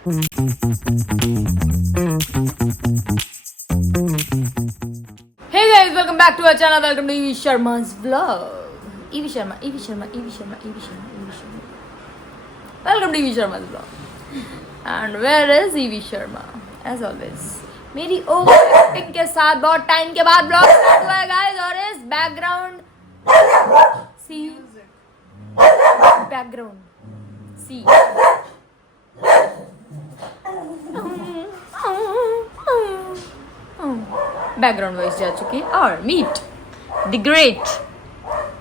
Hey guys, welcome back to our channel. Welcome to Evie Sharma's vlog. Evie Sharma. Welcome to Evie Sharma's vlog. And where is Evie Sharma? As always, मेरी over acting के साथ बहुत time के बाद blog start हुआ है guys. और इस बैकग्राउंड सी बैकग्राउंड सी बैकग्राउंड वॉइस जा चुकी है. और meet the great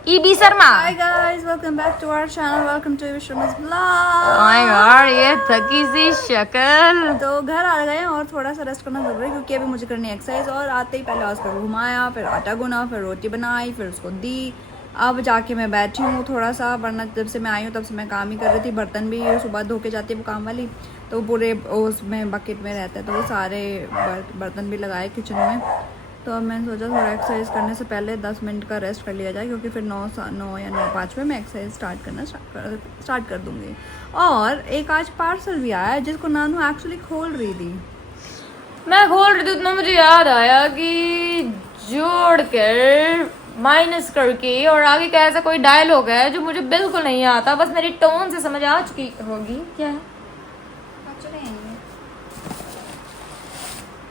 EB Sharma. Hi guys, welcome back to our channel. Welcome to Evie Sharma's vlog. Oh my God, ये थकी सी शक्ल. तो घर आ गए हैं और थोड़ा सा रेस्ट करना जरूरी है क्योंकि अभी मुझे करनी है एक्सरसाइज. और आते ही पहले उसको घुमाया, फिर आटा गुना, फिर रोटी बनाई, फिर उसको दी. अब जाके मैं बैठी हूँ थोड़ा सा, वरना जब से मैं आई हूँ तब से मैं काम ही कर रही थी. बर्तन भी सुबह धो के जाती है वो काम वाली, तो पूरे उसमें बकेट में रहता है, तो वो सारे बर्तन भी लगाए किचन में. तो अब मैंने सोचा थोड़ा एक्सरसाइज करने से पहले 10 मिनट का रेस्ट कर लिया जाए, क्योंकि फिर 9 या 9:05 में मैं एक्सरसाइज स्टार्ट कर दूँगी. और एक आज पार्सल भी आया है जिसको नानू एक्चुअली खोल रही थी. मैं खोल रही थी उतना मुझे याद आया कि जोड़ कर माइनस करके और आगे का ऐसा कोई डायलॉग है जो मुझे बिल्कुल नहीं आता. बस मेरी टोन से समझ आ चुकी होगी. क्या है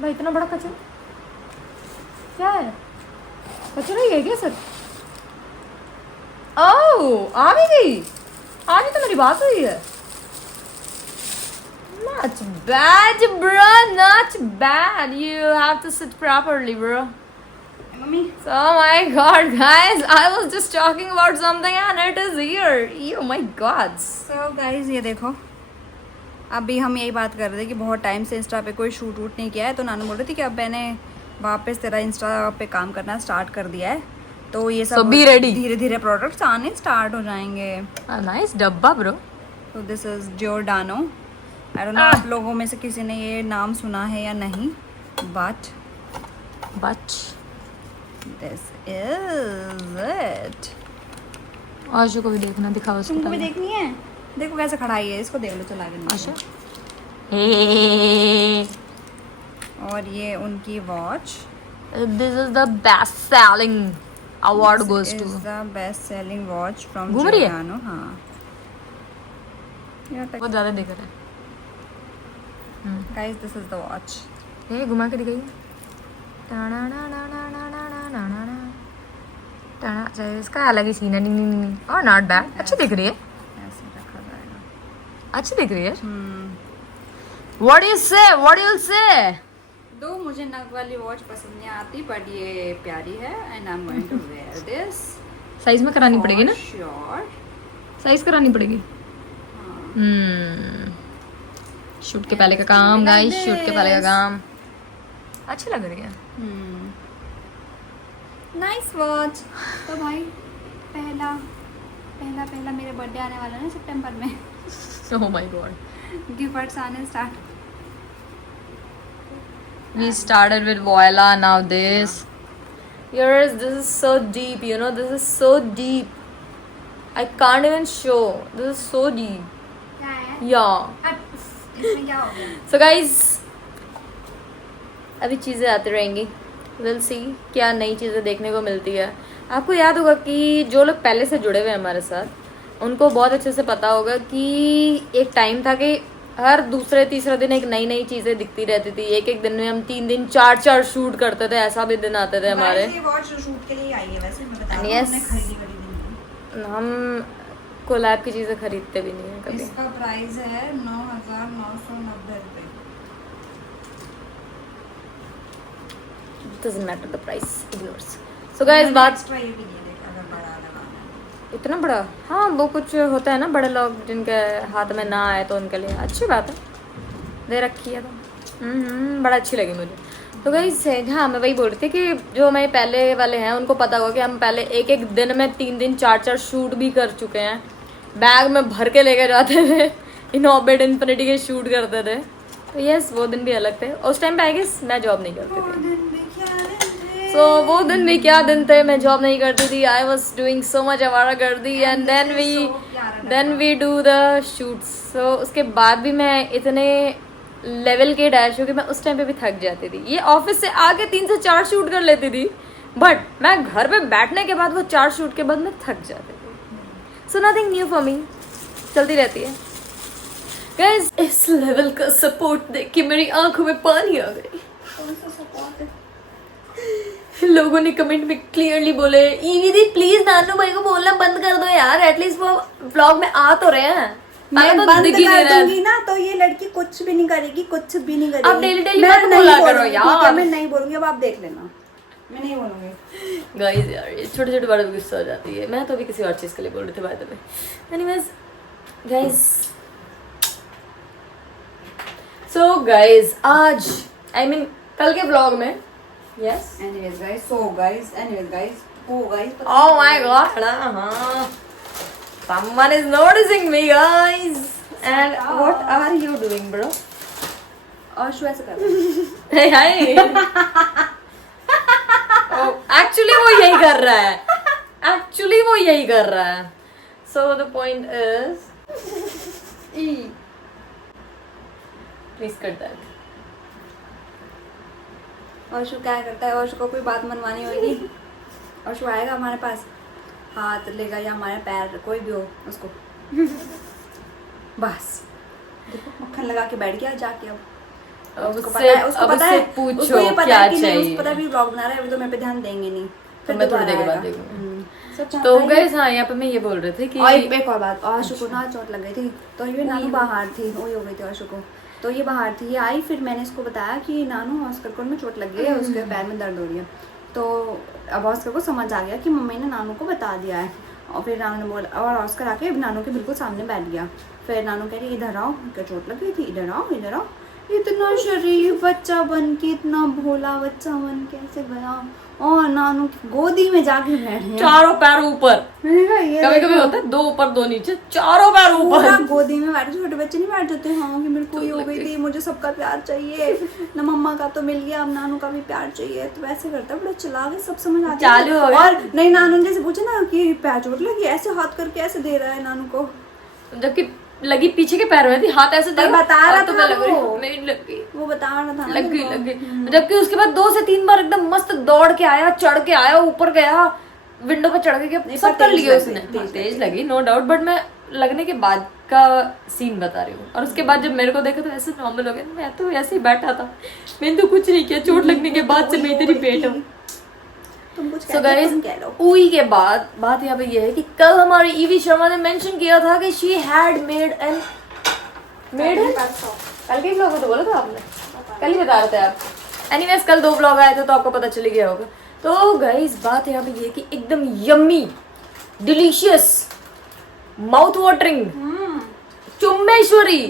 भाई इतना बड़ा कचरा? क्या है? कचरा ही है क्या सर? ओह आ भी गई. आज ही तो मेरी बात हुई है. Not bad, bro. Not bad. You have to sit properly, bro. Mummy So, oh my God, guys, I was just talking about something and it is here. Oh my God. So guys ये देखो, अभी हम यही बात कर रहे थे कि बहुत टाइम से इंस्टा पे कोई शूट वूट नहीं किया है, तो नानू बोल रही थी कि अब मैंने वापस तेरा इंस्टा पे काम करना स्टार्ट कर दिया है, तो ये सब So be ready. धीरे धीरे प्रोडक्ट्स आने स्टार्ट हो जाएंगे. Nice डब्बा, bro. तो this is Giordano. I don't know आप लोगों में से किसी ने ये नाम सुना है या नहीं, बट दिस इज इट. आशु को भी देखना, दिखाओ उसको. तुमको भी देखनी है? देखो कैसे खड़ा है, इसको देख लो चला के. आशु. और ये उनकी watch. This is the best selling award goes to. This is the best selling watch from घूम रही है? Giordano. हाँ. बहुत ज्यादा दिख रहा है. Guys, this is the watch. ये घुमा के दिखाइए. इसका अलग ही सीन है. नहीं और नॉट बैड. अच्छी दिख रही है. ऐसे रखा जाएगा. अच्छी दिख रही है. What do you say? What do you say? दो मुझे नग वाली वॉच पसंद नहीं आती, बट ये प्यारी है and I am going to wear this. Size में करानी पड़ेगी ना? श्योर. साइज करानी पड़ेगी. शूट के पहले का काम गाइस, शूट के पहले का काम. अच्छी लग रही है. Nice watch. तो भाई पहला मेरे बर्थडे आने वाला है ना सितंबर में. Oh my God. गिफ्ट्स आने start. We started with Voila, now this. Yours, this is so deep, you know, this is so deep. I can't even show. This is so deep. क्या है? Yeah. इसमें क्या हो गया? So guys, अभी चीज़ें आती रहेंगी. We'll see क्या नई चीज़ें देखने को मिलती है. आपको याद होगा कि जो लोग पहले से जुड़े हुए हैं हमारे साथ, उनको बहुत अच्छे से पता होगा कि एक टाइम था कि हर दूसरे तीसरे दिन एक नई नई चीज़ें दिखती रहती थी. एक दिन में हम 3 दिन 4 शूट करते थे. ऐसा भी दिन आते थे हमारे. ये वॉच शूट के लिए आई है वैसे, मैं बता रही हूँ. Yes. हमने खरीदी नहीं. हम कोलैब की चीज़ें खरीदते भी नहीं हैं कभी. इसका प्राइस है 9,990 रुपए. Doesn't matter the price. Ignores. So guys, बात एक्स्ट्रा ये भी नहीं देखा अगर बड़ा लगाना है. इतना बड़ा. हाँ वो कुछ होता है ना, बड़े लोग जिनके हाथ में ना आए तो उनके लिए अच्छी बात है. दे रखी है तो बड़ा अच्छी लगी मुझे. तो गाइस हाँ मैं वही बोल रही थी कि जो हमारे पहले वाले हैं उनको पता होगा कि हम पहले एक दिन में 3 दिन 4 शूट भी कर चुके हैं. बैग में भर के लेके जाते थे. इन ऑर्बिट इन्फिनिटी के शूट करते थे. तो यस वो दिन भी अलग थे. उस टाइम पे आई गेस मैं जॉब नहीं करती थी. सो वो दिन भी क्या दिन थे, मैं जॉब नहीं करती थी, I was doing so much आवारागर्दी and then we do the shoots. So उसके बाद भी मैं इतने लेवल के डैश हो कि मैं उस टाइम पे भी थक जाती थी। ये ऑफिस से आके 3 से 4 शूट कर लेती थी, बट मैं घर पे बैठने के बाद वो 4 शूट के बाद मैं थक जाती थी। So nothing new for me, चलती रहती है। गाइस इस लेवल का सपोर्ट देख के मेरी आंखों में पानी आ गई। कौन सा सपोर्ट है? लोगों ने कमेंट में क्लियरली बोले ईवी दी प्लीज नानू भाई को बोलना बंद कर दो यार, एटलीस्ट वो व्लॉग में आ तो रहे हैं। मैं तो बंद दिख ही नहीं कर रहा है। दूंगी ना तो ये लड़की कुछ भी नहीं करेगी, कुछ भी नहीं करेगी। आप daily मैं मत नहीं बोला करो बोलूंगी, यार। ठीक है, मैं नहीं बोलूंगी, अब आप देख लेना, मैं नहीं बोलूंगी। गाइस यार ये छोटे छोटे बातों पे गुस्सा हो जाती है। मैं तो अभी किसी और चीज के लिए बोल रही थी by the way. Anyways guys, so guys आज आई मीन कल के व्लॉग में yes anyways guys, so guys, anyways guys, oh guys, Oh my god, someone is noticing me, guys. And what are you doing, bro? और show ऐसे कर रहा है। Hey, hi. Oh, actually वो यही कर रहा है। Actually वो यही कर रहा है। So the point is, please cut that. और शो क्या करता है, और शो को कोई बात मनवानी होगी और शो आएगा हमारे पास, हाथ लेगा या हमारे पैर, कोई भी हो उसको बस देखो मक्खन लगा के बैठ गया जाके। अब उसको पता है, उसको पता है, पूछो उसको ये पता क्या है कि नहीं, चाहिए। उसको पता है भी व्लॉग बना रहा है, अभी तो मेरे पे ध्यान देंगे नहीं, तो मैं थोड़ी देर के बाद आएगा। देखूंगी। सब चाहता तो है गाइस हाँ यहाँ पे मैं ये बोल रहे थे कि और एक और बात, आशु को ना चोट लग गई थी, तो ये नानू बाहर थी, वही हो गई थी आशु को, तो ये बाहर थी, ये आई, फिर मैंने इसको बताया कि नानू ऑस्कर में चोट लग गई है, उसके पैर में दर्द हो रही है। तो अब ऑस्कर को समझ आ गया कि मम्मी ने नानू को बता दिया है, और फिर नानू ने बोला, और ऑस्कर आके नानू के बिल्कुल सामने बैठ गया। फिर नानू कह रही इधर आओ, क्या चोट लग गई थी, इधर आओ इधर आओ। इतना शरीफ बच्चा बन के, इतना भोला बच्चा बन के ऐसे गया और नानू की गोदी में जाके बैठ गया। चारों पैर ऊपर, मैंने कहा, ये कभी कभी होता है 2 ऊपर 2 नीचे, चारों पैर पूरा ऊपर। गोदी में बैठे, छोटे बच्चे नहीं बैठ जाते, हाँ कि मेरे को ये हो गई थी, मुझे सबका प्यार चाहिए ना, मम्मा का तो मिल गया, अब नानू का भी प्यार चाहिए, तो वैसे करता है, बड़ा चला गया, सब समझ आता है। चालू हो गया। और नहीं, नानू ने जैसे पूछा ना कि पैर चोट लगी, ऐसे हाथ करके ऐसे दे रहा है नानू को, जबकि लगी पीछे के पैर में थी, हाथ ऐसे पर बता रहा तो था मैं लग रही वो। मेरी लग गई, वो बता रहा था ना लग गई मेरे को। लग गई। जबकि उसके बाद 2 से 3 बार एकदम मस्त दौड़ के आया, चढ़ के आया, ऊपर गया, विंडो पे चढ़ के गया, नहीं, सब पर कर तेज लिया लगी, उसने। तेज तेज लगी नो डाउट, बट मैं लगने के बाद का सीन बता रही हूँ। और उसके बाद जब मेरे को देखा तो ऐसे नॉर्मल हो गया, मैं तो ऐसे ही बैठा था, मैंने तो कुछ नहीं किया, चोट लगने के बाद से मैं इतनी पेट हूँ। तुम कुछ So कहते हो, guys, तुम कह लो। उई के बाद बात यहाँ पे ये है कि कल हमारी ईवी शर्मा ने मेंशन किया था कि she had made an made कल के व्लॉग में तो बोला था आपने, कल ही बता रहे थे आप। एनीवेज कल 2 व्लॉग आए थे तो आपको पता चली गया होगा। तो गाइस बात यहाँ पे ये है कि एकदम यम्मी डिलीशियस माउथ वाटरिंग चुम्मेश्वरी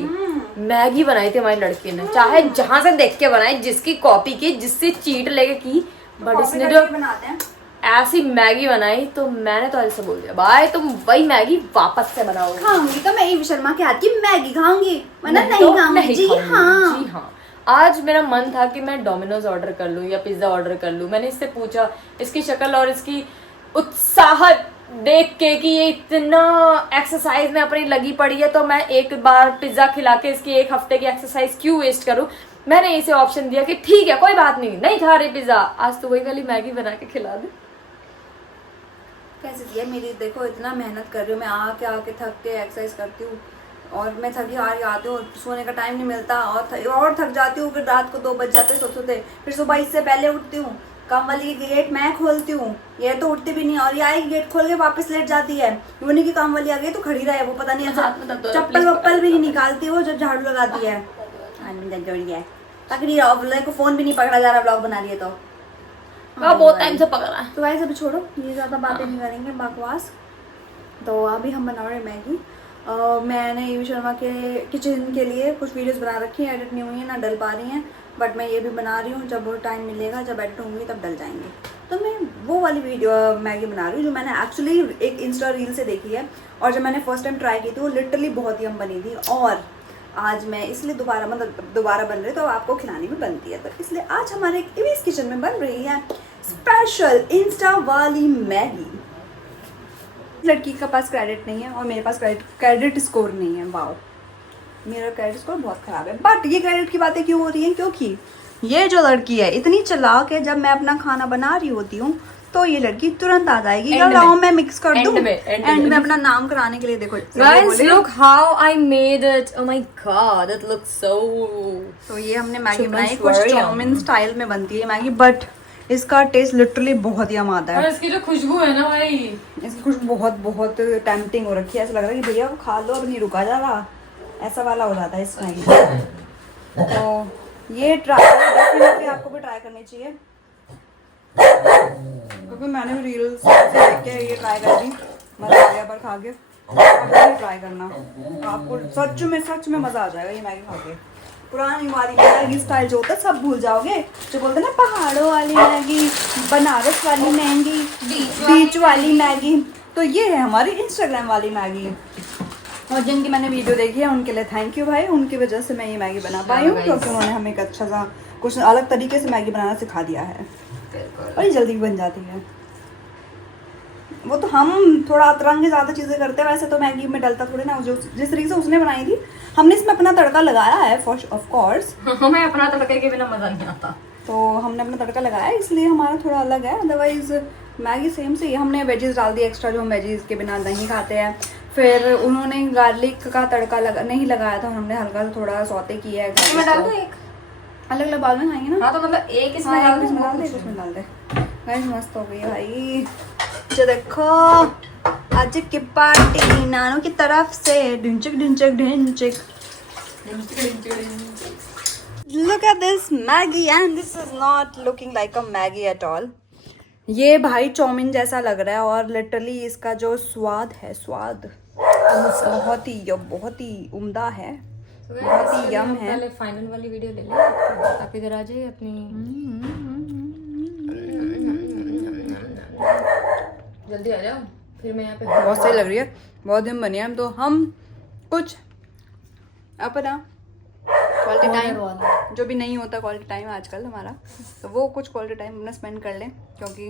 मैगी बनाई थी हमारी लड़की ने, चाहे जहां से देख के बनाई, जिसकी कॉपी की, जिससे चीट लेके की, बट इसने जो बनाते हैं ऐसी मैगी बनाई तो मैंने तो ऐसे बोल दिया भाई तुम वही मैगी वापस से बनाओगे। खाऊंगी तो मैं ईवी शर्मा के हाथ की मैगी खाऊंगी, वरना नहीं नहीं तो खाऊंगी। नहीं जी खाऊंगी। हाँ, जी हाँ। आज मेरा मन था कि मैं डोमिनोज ऑर्डर कर लूँ या पिज्जा ऑर्डर कर लूँ। मैंने इससे पूछा, इसकी शक्ल और इसकी उत्साह देख के कि ये इतना एक्सरसाइज में अपनी लगी पड़ी है, तो मैं एक बार पिज्जा खिला के इसकी 1 हफ्ते की एक्सरसाइज क्यों वेस्ट करूँ। मैंने इसे ऑप्शन दिया कि ठीक है कोई बात नहीं खा रही पिज्जा, आज तो वही वाली मैगी बना के खिला दे। कैसे दिया मेरी, देखो इतना मेहनत कर रही हूँ मैं, आके थक के एक्सरसाइज करती हूँ और मैं थकी हारी आती हूँ, सोने का टाइम नहीं मिलता और थक जाती हूँ, फिर रात को 2 बज जाते सोते, फिर सुबह इससे पहले उठती हूँ, काम वाली की गेट मैं खोलती हूँ, ये तो उठती भी नहीं, और ये आई गेट खोल के वापस लेट जाती है, यूनी की काम वाली आ गई तो खड़ी रहे, वो पता नहीं चप्पल वप्पल भी नहीं निकालती वो जब झाड़ू लगाती है। पकड़ी रहो, ब्लॉग को फोन भी नहीं पकड़ा जा रहा, ब्लॉग बना रही है तो बहुत टाइम से पकड़ा है। तो वैसे अभी छोड़ो, ये ज़्यादा बातें नहीं करेंगे, बकवास। तो अभी हम बना रहे मैगी। मैंने ईवी शर्मा के किचन के लिए कुछ वीडियोस बना रखी हैं, एडिट नहीं हुई हैं, ना डल पा रही हैं, बट मैं ये भी बना रही हूँ, जब टाइम मिलेगा, जब एडिट होंगी तब डल जाएंगे। तो मैं वो वाली वीडियो मैगी बना रही हूँ जो मैंने एक्चुअली एक इंस्टा रील से देखी है, और जब मैंने फर्स्ट टाइम ट्राई की थी वो लिटरली बहुत यम बनी थी, और आज मैं इसलिए दोबारा बन रही, तो आपको खिलानी भी बनती है, तो इसलिए आज हमारे ईवी's किचन में बन रही है स्पेशल इंस्टा वाली मैगी। लड़की के पास क्रेडिट नहीं है और मेरे पास क्रेडिट स्कोर नहीं है। वाओ, मेरा क्रेडिट स्कोर बहुत ख़राब है। बट ये क्रेडिट की बातें क्यों हो रही हैं? क्योंकि ये जो लड़की है इतनी चालाक है, जब मैं अपना खाना बना रही होती हूँ तो ये लड़की तुरंत आ जाएगी, End लाओ में। मैं मिक्स कर दूँ। End में में अपना नाम कराने के लिए देखो Guys, look how I made it. Oh my god, it looks so. तो ये हमने मैगी Super बनाई, कुछ Shwariam. चाउमीन स्टाइल में बनती है मैगी, बट इसका टेस्ट लिटरली बहुत ही आता और है। इसकी जो खुशबू है ना भाई, इसकी खुशबू बहुत बहुत टेम्पटिंग हो रखी है। ऐसा लग रहा है कि भैया खा लो, अब नहीं रुका जा रहा, ऐसा वाला हो जाता है इस मैगी का। तो ये डेफिनेटली आपको भी ट्राई करनी चाहिए, क्योंकि मैंने भी रील्स से देख के ये ट्राई कर दी, मज़ा आ गया पर खा के। आप भी ट्राई करना, आपको सच में मज़ा आ जाएगा ये मैगी खा के। पुरानी वाली मैगी स्टाइल जो होता है सब भूल जाओगे, जो बोलते हैं ना पहाड़ों वाली मैगी, बनारस वाली मैगी, बीच वाली मैगी, तो ये है हमारी इंस्टाग्राम वाली मैगी। और जिनकी मैंने वीडियो देखी है उनके लिए थैंक यू भाई, उनकी वजह से मैं ये मैगी बना पाई हूँ, क्योंकि उन्होंने हमें एक अच्छा सा कुछ अलग तरीके से मैगी बनाना सिखा दिया है और ये जल्दी भी बन जाती है। वो तो हम थोड़ा अतरंगी ज़्यादा चीज़ें करते हैं, वैसे तो मैगी में डलता थोड़ी ना, जो जिस तरीके से उसने बनाई थी हमने इसमें अपना तड़का लगाया है ऑफ कोर्स। हमें अपना तड़के के बिना मजा नहीं आता, तो हमने अपना तड़का लगाया इसलिए हमारा थोड़ा अलग है, अदरवाइज मैगी सेम से ही। हमने वेजीज डाल दी एक्स्ट्रा, जो हम वेजीज के बिना नहीं खाते हैं। फिर उन्होंने गार्लिक का तड़का नहीं लगाया था, हमने हल्का सा थोड़ा सौते किया है। मैं डाल दूं एक? अलग अलग बाद में खाएंगे ना। हाँ तो मतलब एक इसमें हाँ, डाल एक इसमें डाल दे, दूं, एक उसमें डाल दे। गाइस मस्त हो गई भाई। जो देखो आज की पार्टी नानू की तरफ से ढिंचक ढिंचक ढिंचक। Look at this Maggie and this is not looking like a Maggie at all. ये भाई चाउमीन जैसा लग रहा है और लिटरली इसका जो स्वाद है, स्वाद बहुत ही उम्दा है, बहुत ही यम है। पहले फाइनल वाली वीडियो ले ले आप इधर आ जाइए अपनी। जल्दी आ जाओ, फिर मैं यहाँ पे बहुत सही लग रही है, बहुत दिन बनी है। तो हम कुछ अपना क्वालिटी टाइम, जो भी नहीं होता क्वालिटी टाइम आजकल हमारा, तो वो कुछ क्वालिटी टाइम अपना स्पेंड कर लें, क्योंकि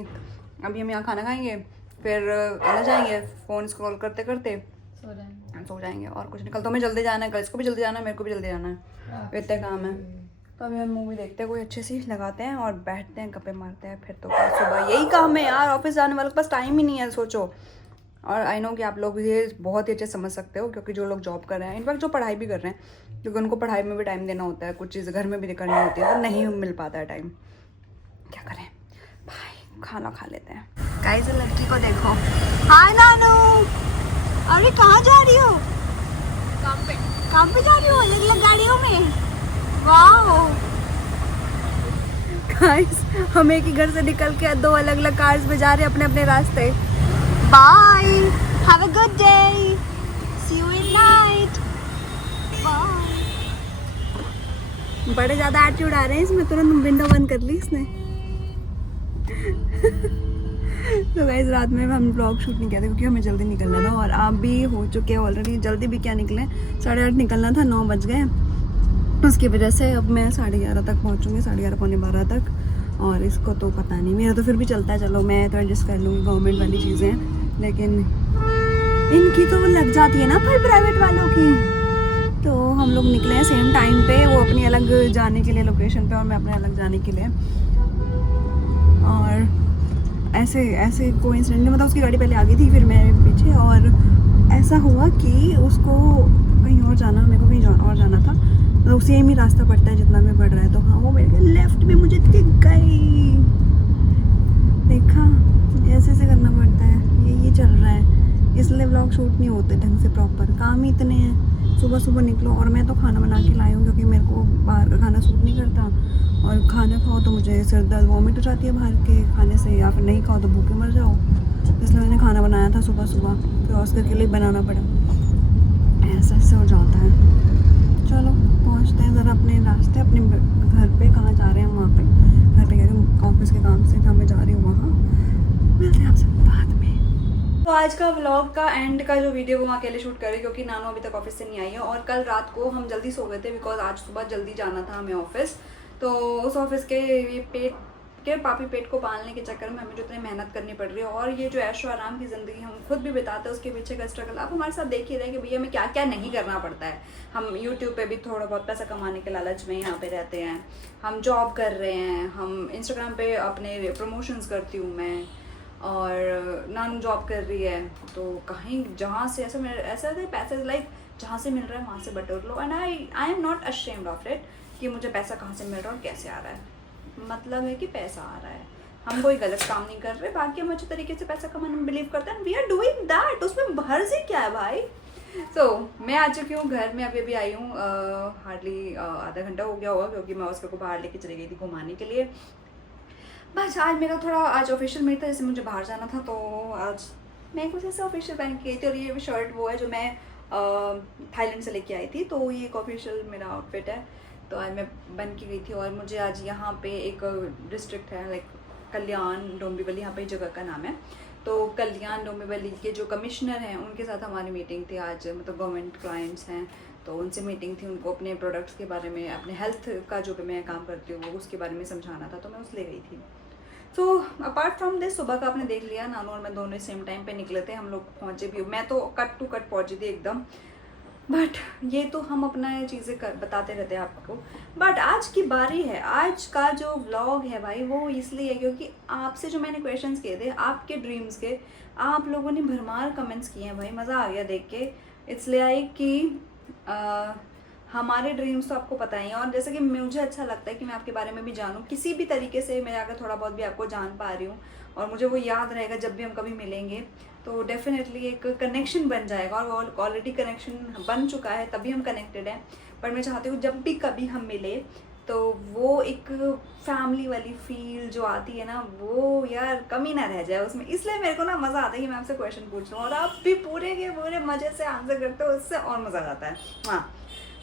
अभी हम यहाँ खाना खाएंगे, फिर आना जाएंगे, फ़ोन स्क्रॉल करते करते सो जाएंगे और कुछ नहीं। कल तो हमें जल्दी जाना है, कल इसको भी जल्दी जाना है, मेरे को भी जल्दी जाना है, इतने काम है। तो अभी हम मूवी देखते हैं, कोई अच्छी सी लगाते हैं और बैठते हैं, गप्पे मारते हैं। फिर तो कल सुबह यही काम है यार, ऑफिस जाने वालों के पास टाइम ही नहीं है, सोचो। और आई नो कि आप लोग ये बहुत ही अच्छे समझ सकते हो, क्योंकि जो लोग जॉब कर रहे हैं, इनफैक्ट जो पढ़ाई भी कर रहे हैं, क्योंकि उनको पढ़ाई में भी टाइम देना होता है, कुछ चीज़ घर में भी करनी होती है, तो नहीं मिल पाता है टाइम। क्या करें भाई, खाना खा लेते हैं। गाइस लड़की को देखो। हाय नानू, अरे कहाँ जा रही हो? काम पे जा रही हो? अलग अलग गाड़ियों में? वाह गाइस, हम एक ही घर से निकल के दो अलग अलग कार्स में जा रहे हैं अपने अपने रास्ते। Bye, have a good day, see you in night, bye. बड़े ज़्यादा एटीट्यूड आ रहे हैं इसमें, तुरंत विंडो बंद कर ली इसने। तो गाइस रात में हम ब्लॉग शूट नहीं किया था, क्योंकि हमें जल्दी निकलना था, और आप भी हो चुके हैं ऑलरेडी। जल्दी भी क्या निकले, 8:30 निकलना था, 9 बज गए। उसकी वजह से अब मैं 11:30 तक पहुंचूंगी, 11:30 पौने 12 तक। और इसको तो पता नहीं, मेरा तो फिर भी चलता है, चलो मैं तो एडजस्ट कर लूँगी, गवर्नमेंट वाली चीज़ें, लेकिन इनकी तो लग जाती है ना फिर प्राइवेट वालों की। तो हम लोग निकले हैं सेम टाइम पे, वो अपनी अलग जाने के लिए लोकेशन पे और मैं अपने अलग जाने के लिए। और ऐसे कोइंसिडेंटली, मतलब उसकी गाड़ी पहले आ गई थी, फिर मैं पीछे, और ऐसा हुआ कि उसको कहीं और जाना, मेरे को कहीं और जाना था, तो सेम ही रास्ता पड़ता है जितना में पड़ रहा है, तो हाँ वो मेरे लेफ्ट में मुझे दिख गई। देखा, ऐसे करना पड़ता है, ये चल रहा है, इसलिए व्लॉग शूट नहीं होते ढंग से प्रॉपर, काम ही इतने हैं। सुबह सुबह निकलो, और मैं तो खाना बना के लाई हूँ, क्योंकि मेरे को बाहर का खाना सूट नहीं करता, और खाना खाओ तो मुझे सर दर्द, वॉमिट हो जाती है बाहर के खाने से, या फिर नहीं खाओ तो भूखे मर जाओ। इसलिए मैंने खाना बनाया था सुबह सुबह, फिर ऑस्कर के लिए बनाना पड़ा, ऐसा हो जाता है। चलो पहुँचते हैं ज़रा अपने रास्ते, अपने घर पे। कहाँ जा रहे हैं हम? वहाँ पे घर पे कह रही हूँ, ऑफिस के काम से जहाँ मैं जा रही हूँ वहाँ। मिलते हैं आपसे बाद में। तो आज का व्लॉग का एंड का जो वीडियो वो मैं अकेले शूट कर रही, क्योंकि नानू अभी तक ऑफिस से नहीं आई है, और कल रात को हम जल्दी सो गए थे, बिकॉज आज सुबह जल्दी जाना था हमें ऑफिस। तो उस ऑफिस के ये पे के पापी पेट को पालने के चक्कर में हमें जो इतनी मेहनत करनी पड़ रही है, और ये जो ऐशो आराम की ज़िंदगी हम खुद भी बिताते हैं, उसके पीछे का स्ट्रगल आप हमारे साथ देख ही रहे कि भैया हमें क्या क्या नहीं करना पड़ता है। हम यूट्यूब पे भी थोड़ा बहुत पैसा कमाने के लालच में यहाँ पे रहते हैं, हम जॉब कर रहे हैं, हम इंस्टाग्राम पे अपने प्रमोशंस करती हूँ मैं, और नानू जॉब कर रही है, तो कहीं जहाँ से ऐसा पैसे लाइक जहाँ से मिल रहा है वहाँ से बटोर लो। And I am not ashamed of it कि मुझे पैसा कहाँ से मिल रहा है और कैसे आ रहा है। मतलब है कि पैसा आ रहा है, हम कोई गलत काम नहीं कर रहे, बाकी हम अच्छे तरीके से पैसा कमाने में बिलीव करते हैं, वी आर डूइंग दैट। उसमें हर्ज ही क्या है भाई। मैं आ चुकी हूँ घर में, अभी आई हूँ, हार्डली आधा घंटा हो गया होगा, क्योंकि मैं उसको बाहर लेके चली गई थी घुमाने के लिए। बस आज मेरा थोड़ा आज ऑफिशियल मीट था, जैसे मुझे बाहर जाना था, तो आज मैं कुछ ऐसे ऑफिशियल पहन के गई थी। और ये शर्ट वो है जो मैं थाईलैंड से लेके आई थी, तो ये एक ऑफिशियल मेरा आउटफिट है, तो आज मैं बन के गई थी। और मुझे आज यहाँ पे एक डिस्ट्रिक्ट है लाइक कल्याण डोंबिवली, यहाँ पे जगह का नाम है, तो कल्याण डोंबिवली के जो कमिश्नर हैं उनके साथ हमारी मीटिंग थी आज। मतलब गवर्नमेंट क्लाइंट्स हैं, तो उनसे मीटिंग थी, उनको अपने प्रोडक्ट्स के बारे में, अपने हेल्थ का जो मैं काम करती हूँ वो उसके बारे में समझाना था, तो मैं उस ले गई थी। सो अपार्ट फ्रॉम दिस, सुबह का आपने देख लिया, नानू और मैं दोनों सेम टाइम पे निकले थे, हम लोग पहुँचे भी, मैं तो कट टू कट पहुँची थी एकदम। बट ये तो हम अपना ये चीज़ें बताते रहते हैं आपको। बट आज की बारी है, आज का जो व्लॉग है भाई वो इसलिए है क्योंकि आपसे जो मैंने क्वेश्चंस किए थे आपके ड्रीम्स के, आप लोगों ने भरमार कमेंट्स किए हैं भाई, मज़ा आ गया देख के। इसलिए आई कि हमारे ड्रीम्स तो आपको पता ही है, और जैसे कि मुझे अच्छा लगता है कि मैं आपके बारे में भी जानूँ किसी भी तरीके से, मैं अगर थोड़ा बहुत भी आपको जान पा रही हूँ और मुझे वो याद रहेगा जब भी हम कभी मिलेंगे, तो डेफिनेटली एक कनेक्शन बन जाएगा। और ऑलरेडी कनेक्शन बन चुका है, तभी हम कनेक्टेड हैं। पर मैं चाहती हूँ जब भी कभी हम मिले तो वो एक फैमिली वाली फील जो आती है ना, वो यार कमी ना रह जाए उसमें। इसलिए मेरे को ना मज़ा आता है कि मैं आपसे क्वेश्चन पूछ रहा हूँ और आप भी पूरे के पूरे मज़े से आंसर करते हो, उससे और मज़ा आता है। हाँ,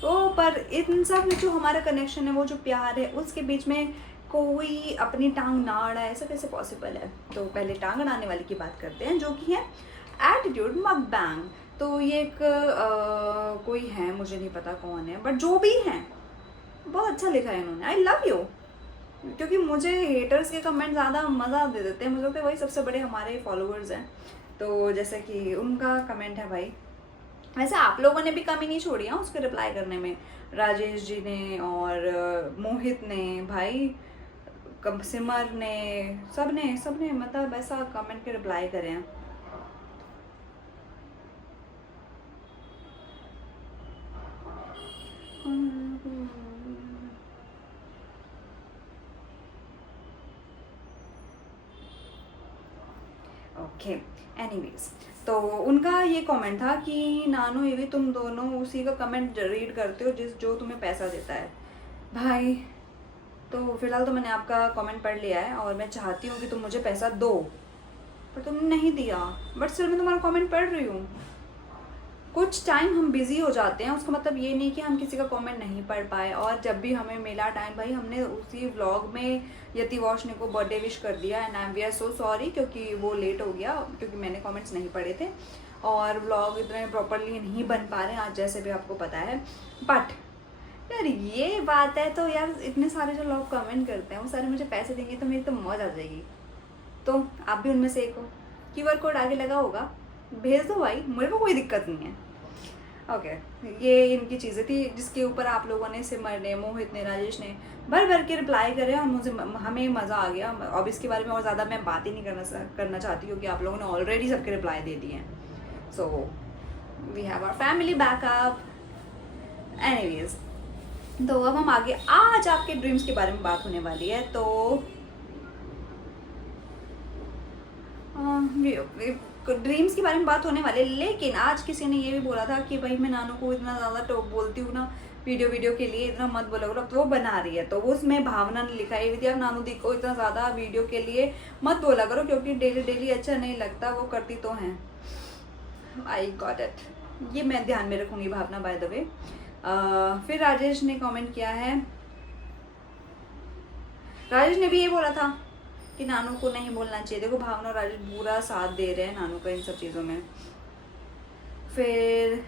तो पर इन सब में जो हमारा कनेक्शन है, वो जो प्यार है, उसके बीच में कोई अपनी टांग ना अड़ाए, ऐसा कैसे पॉसिबल है। तो पहले टांग अड़ाने वाले की बात करते हैं, जो कि है एटीट्यूड मकबैंग। तो ये एक कोई है, मुझे नहीं पता कौन है, बट जो भी है बहुत अच्छा लिखा है इन्होंने, आई लव यू। क्योंकि मुझे हेटर्स के कमेंट ज़्यादा मज़ा दे देते हैं, मुझे लगता है वही सबसे बड़े हमारे फॉलोअर्स हैं। तो जैसे कि उनका कमेंट है भाई, वैसे आप लोगों ने भी कमी नहीं छोड़ी है उसके रिप्लाई करने में, राजेश जी ने और मोहित ने भाई, सिमर ने, सब ने मतलब ऐसा कमेंट के रिप्लाई करे हैं। ओके, एनीवेज, तो उनका ये कमेंट था कि नानू ये भी तुम दोनों उसी का कमेंट रीड करते हो जो तुम्हें पैसा देता है। भाई तो फिलहाल तो मैंने आपका कमेंट पढ़ लिया है और मैं चाहती हूँ कि तुम मुझे पैसा दो, पर तुमने नहीं दिया। बट स्टिल मैं तुम्हारा कमेंट पढ़ रही हूँ। कुछ टाइम हम बिज़ी हो जाते हैं, उसका मतलब ये नहीं कि हम किसी का कमेंट नहीं पढ़ पाए। और जब भी हमें मिला टाइम भाई, हमने उसी व्लॉग में यति वॉश ने को बर्थडे विश कर दिया, and we are so sorry क्योंकि वो लेट हो गया, क्योंकि मैंने कमेंट्स नहीं पढ़े थे और व्लॉग इतने प्रॉपरली नहीं बन पा रहे हैं आज, जैसे भी आपको पता है। बट यार ये बात है, तो यार इतने सारे जो लोग कमेंट करते हैं वो सारे मुझे पैसे देंगे तो मेरी तो मौज आ जाएगी। तो आप भी उनमें से एक हो, QR कोड आगे लगा होगा, भेज दो भाई, मेरे को कोई दिक्कत नहीं है। ओके, ये इनकी चीज़ें थी जिसके ऊपर आप लोगों ने, सिमर ने, मोहित ने, राजेश ने भर भर के रिप्लाई करे और हमें मज़ा आ गया। अब इसके बारे में और ज़्यादा मैं बात ही नहीं करना चाहती, क्योंकि आप लोगों ने ऑलरेडी सबके रिप्लाई दे दिए हैं। So we have our family backup. Anyways, तो अब हम आगे, आज आपके ड्रीम्स के बारे में बात होने वाली है। तो ड्रीम्स के बारे में बात होने वाले, लेकिन आज किसी ने ये भी बोला था कि भाई मैं नानू को इतना ज़्यादा टॉप बोलती हूँ ना वीडियो के लिए, इतना मत बोला करो, तो वो बना रही है। तो वो उसमें भावना ने लिखा है विद्या, नानू दी को इतना ज़्यादा वीडियो के लिए मत बोला करो, क्योंकि डेली अच्छा नहीं लगता, वो करती तो हैं। आई गॉट इट, ये मैं ध्यान में रखूँगी भावना, बाय द वे। फिर राजेश ने कमेंट किया है, राजेश ने भी ये बोला था कि नानू को नहीं बोलना चाहिए। देखो भावना और राजेश पूरा साथ दे रहे हैं नानू का इन सब चीज़ों में। फिर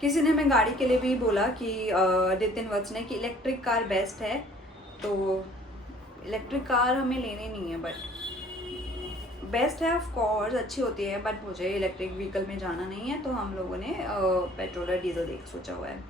किसी ने हमें गाड़ी के लिए भी बोला कि नितिन वत्स ने कि इलेक्ट्रिक कार बेस्ट है, तो इलेक्ट्रिक कार हमें लेनी नहीं है, बट बेस्ट है ऑफ कोर्स, अच्छी होती है, बट मुझे इलेक्ट्रिक व्हीकल में जाना नहीं है, तो हम लोगों ने पेट्रोल और डीजल देख सोचा हुआ है।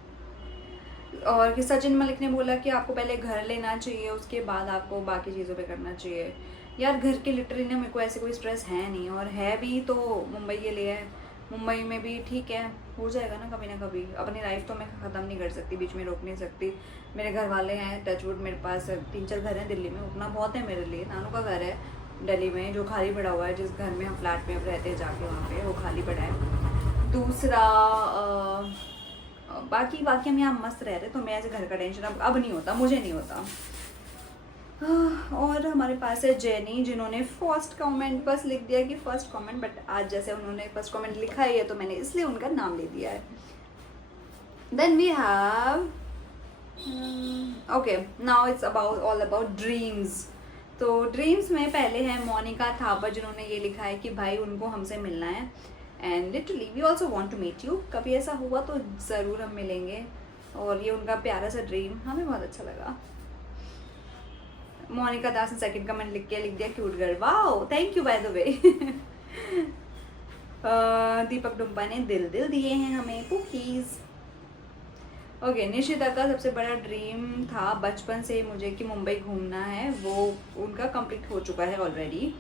और कि सचिन मलिक ने बोला कि आपको पहले घर लेना चाहिए, उसके बाद आपको बाकी चीज़ों पे करना चाहिए। यार घर के लिटरली ना मेरे को ऐसे कोई स्ट्रेस है नहीं, और है भी तो मुंबई के लिए है। मुंबई में भी ठीक है, हो जाएगा ना कभी ना कभी। अपनी लाइफ तो मैं ख़त्म नहीं कर सकती, बीच में रोक नहीं सकती। मेरे घर वाले हैं, टचवुड मेरे पास 3-4 घर हैं दिल्ली में, उतना बहुत है मेरे लिए। नानू का घर है दिल्ली में जो खाली पड़ा हुआ है, जिस घर में हम फ्लैट में अब रहते हैं जाके, वहाँ पे वो खाली पड़ा है। दूसरा बाकी हम यहाँ मस्त रह रहे, तो मैं ऐसे घर का टेंशन अब नहीं होता, मुझे नहीं होता। और हमारे पास है जेनी, जिन्होंने फर्स्ट कमेंट बस लिख दिया कि फर्स्ट कमेंट, बट आज जैसे उन्होंने फर्स्ट कमेंट लिखा ही है तो मैंने इसलिए उनका नाम ले दिया है। Then we have okay, now it's about all about dreams. तो ड्रीम्स में पहले है मोनिका थापर, जिन्होंने ये लिखा है कि भाई उनको हमसे मिलना है, and literally we also want to meet you. कभी ऐसा हुआ तो ज़रूर हम मिलेंगे, और ये उनका प्यारा सा ड्रीम हमें बहुत अच्छा लगा। मोनिका दास ने सेकंड कमेंट लिख दिया cute girl, wow thank you by the way. Deepak Dumpa ने दिल दिए हैं हमें कुकीज़। ओके, निशिता का सबसे बड़ा ड्रीम था बचपन से मुझे कि मुंबई घूमना है, वो उनका कंप्लीट हो चुका है ऑलरेडी।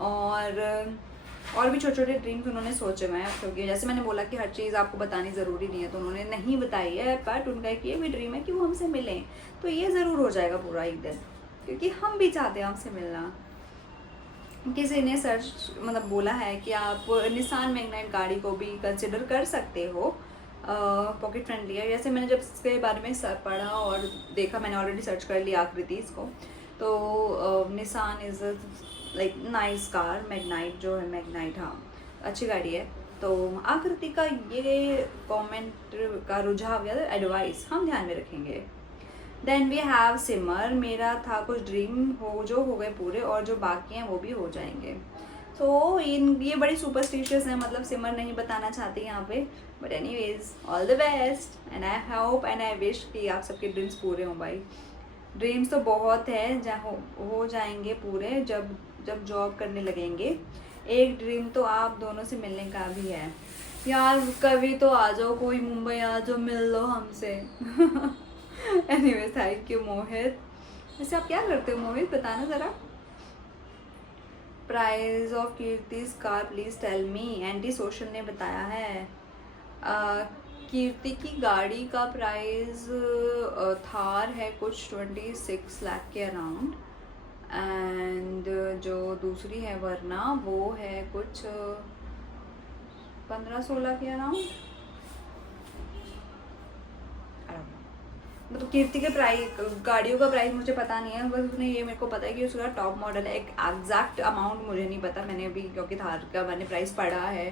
और भी छोटे छोटे ड्रीम्स उन्होंने सोचे हुए हैं, क्योंकि जैसे मैंने बोला कि हर चीज़ आपको बतानी ज़रूरी नहीं है, तो उन्होंने नहीं बताई है, बट उनका एक ये भी ड्रीम है कि वो हमसे मिलें, तो ये ज़रूर हो जाएगा पूरा एक दिन, क्योंकि हम भी चाहते हैं हमसे मिलना। किसी ने मतलब बोला है कि आप निसान मैग्नाइट गाड़ी को भी कंसिडर कर सकते हो, पॉकेट फ्रेंडली है। जैसे मैंने जब इसके बारे में पढ़ा और देखा, मैंने ऑलरेडी सर्च कर लिया आकृति इसको, तो Nissan is like nice car. Magnite जो है, मैग्नाइट हाँ अच्छी गाड़ी है। तो आकृति का ये कमेंट का रुझाव या एडवाइस हम ध्यान में रखेंगे। देन वी हैव सिमर, मेरा था कुछ ड्रीम हो गए पूरे, और जो बाकी हैं वो भी हो जाएंगे। तो ये बड़ी सुपरस्टिशियस है, मतलब सिमर नहीं बताना चाहती यहाँ पे, but anyways all the best, and I hope and I wish कि आप सबके ड्रीम्स पूरे हों भाई। ड्रीम्स तो बहुत है, जहाँ हो जाएंगे पूरे जब जॉब करने लगेंगे। एक ड्रीम तो आप दोनों से मिलने का भी है। यार कभी तो आ जाओ, कोई मुंबई आ जाओ, मिल लो हमसे। Anyways thank you Mohit. वैसे आप क्या करते हो मोहित, बताना ज़रा। Price of Kirti's car please tell me, anti social ने बताया है। कीर्ति की गाड़ी का प्राइस थार है कुछ 26 लाख के अराउंड, एंड जो दूसरी है वरना वो है कुछ 15-16 के अराउंड। मतलब कीर्ति के प्राइस, गाड़ियों का प्राइस मुझे पता नहीं है, बस उसने ये मेरे को पता है कि उसका टॉप मॉडल है। एक एग्जैक्ट अमाउंट मुझे नहीं पता, मैंने अभी क्योंकि थार का मैंने प्राइस पढ़ा है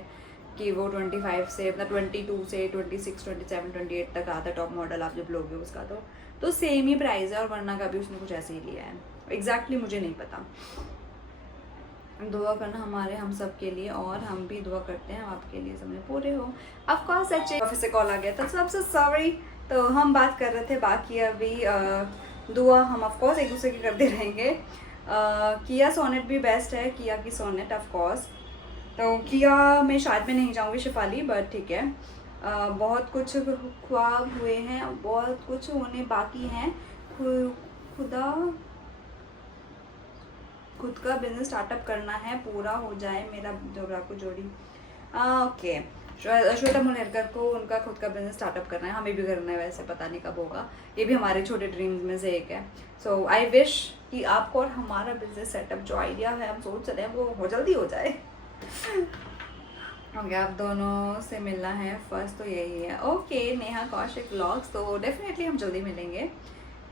कि वो 25 से मतलब 22 से 26, 27, 28 तक आता है टॉप मॉडल। आप जब लोगे उसका तो सेम ही प्राइस है, और वरना का भी उसने कुछ ऐसे ही लिया है। एग्जैक्टली मुझे नहीं पता। दुआ करना हम सब के लिए, और हम भी दुआ करते हैं आपके लिए सब में पूरे हो। ऑफ कोर्स सच्चे ऑफिस से कॉल आ गया था, सबसे सॉरी। तो हम बात कर रहे थे बाकी अभी दुआ हम ऑफ कोर्स एक दूसरे की करते रहेंगे। किया सोनेट भी बेस्ट है, किया की सोनेट ऑफ कोर्स। तो किया में शायद मैं नहीं जाऊँगी शिफाली, बट ठीक है। बहुत कुछ ख्वाब हुए हैं, बहुत कुछ होने बाकी हैं। खुद का बिजनेस स्टार्टअप करना है, पूरा हो जाए मेरा जोराको जोड़ी। ओके, श्वेता मुनेरकर को उनका खुद का बिजनेस स्टार्टअप करना है, हमें भी करना है, वैसे पता नहीं कब होगा। ये भी हमारे छोटे ड्रीम्स में से एक है। सो आई विश कि आपको और हमारा बिजनेस सेटअप जो आइडिया है हम सोच रहे हैं वो जल्दी हो जाए। ओके, आप दोनों से मिलना है फर्स्ट, तो यही है। ओके, नेहा कौशिक व्लॉग्स, तो डेफिनेटली हम जल्दी मिलेंगे।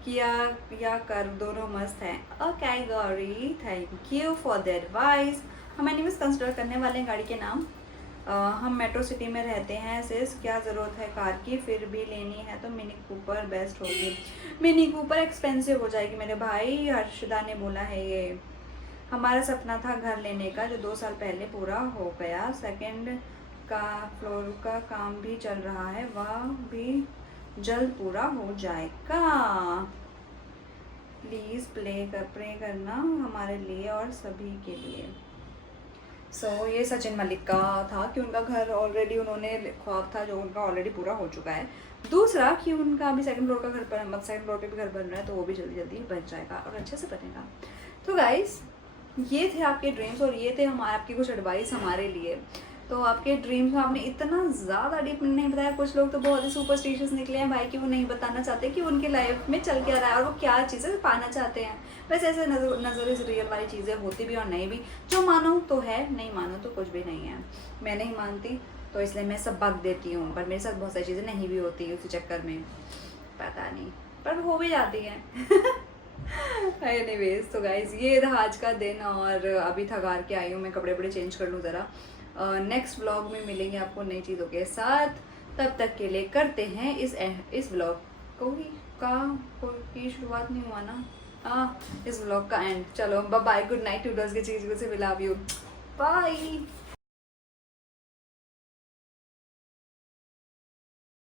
किया कर दोनों मस्त हैं। Okay Gauri, thank you for the advice. हम एनीवेज कंसिडर करने वाले हैं गाड़ी के नाम। हम मेट्रो सिटी में रहते हैं सिर्फ, क्या ज़रूरत है कार की, फिर भी लेनी है तो मिनी कूपर बेस्ट होगी। मिनी कूपर एक्सपेंसिव हो जाएगी मेरे भाई, हर्षदा ने बोला है ये। हमारा सपना था घर लेने का, जो 2 साल पहले पूरा हो गया। सेकंड का फ्लोर का काम भी चल रहा है, वह भी जल्द पूरा हो जाएगा। प्लीज़ प्रे करना हमारे लिए और सभी के लिए। ये सचिन मलिक का था कि उनका घर ऑलरेडी, उन्होंने ख्वाब था जो उनका ऑलरेडी पूरा हो चुका है। दूसरा कि उनका अभी सेकंड फ्लोर का घर पर, मतलब सेकंड फ्लोर पे भी घर बन रहा है, तो वो भी जल्दी जल्दी बन जाएगा और अच्छे से बनेगा। तो गाइस, ये थे आपके ड्रीम्स और ये थे आपकी कुछ एडवाइस हमारे लिए। तो आपके ड्रीम्स में आपने इतना ज़्यादा डीप नहीं बताया। कुछ लोग तो बहुत ही सुपरस्टिशियस निकले हैं भाई कि वो नहीं बताना चाहते कि उनके लाइफ में चल क्या रहा है और वो क्या चीज़ें पाना चाहते हैं। वैसे ऐसे नज़र से रियल वाली चीज़ें होती भी और नहीं भी। जो मानो तो है, नहीं मानो तो कुछ भी नहीं है। मैं नहीं मानती तो इसलिए मैं सब बक देती हूँ, पर मेरे साथ बहुत सारी चीज़ें नहीं भी होती उसी चक्कर में, पता नहीं, पर हो भी जाती हैं। एनीवेज, तो गाइज ये था आज का दिन और अभी थक हार के आई हूँ मैं, कपड़े वपड़े चेंज कर लूँ ज़रा। नेक्स्ट व्लॉग में मिलेंगे आपको नई चीज़ों के साथ। तब तक के लिए करते हैं इस व्लॉग की शुरुआत नहीं हुआ ना, इस व्लॉग का एंड। चलो बाय, गुड नाइट टूडल्स की चीज़ से, लव यू, बाय।